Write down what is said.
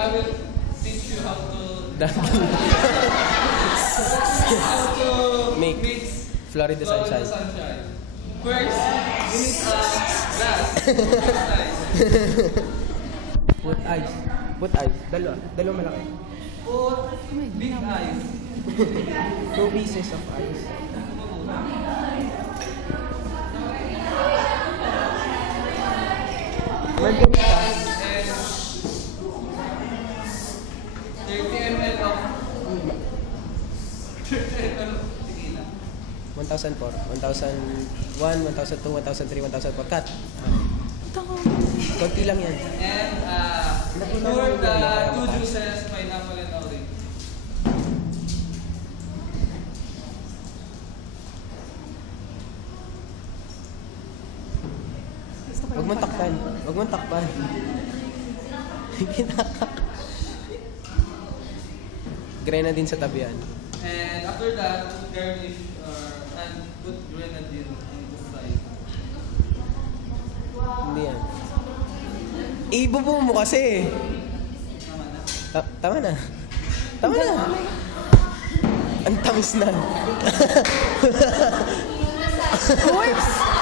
I will teach you how to Make mix Florida sunshine. First, you need a glass. Put ice. Put ice. Dalawa malaki. Put big ice. 2 pieces of ice. Margarita. And 30 ml of 1,004, 1,001, 1,002, 1,003, 1,004. Cut. Konti lang yan. And pour the 2 juices, pineapple and orange. Huwag mong takpan. Huwag mong takpan. Kinakak. Grenadine sa tabihan. And after that, garnish and put grenadine on the side. Hindi yan. Ibubo mo kasi. Tama na. Tama na. Tama na. Ang tamis na. Oops!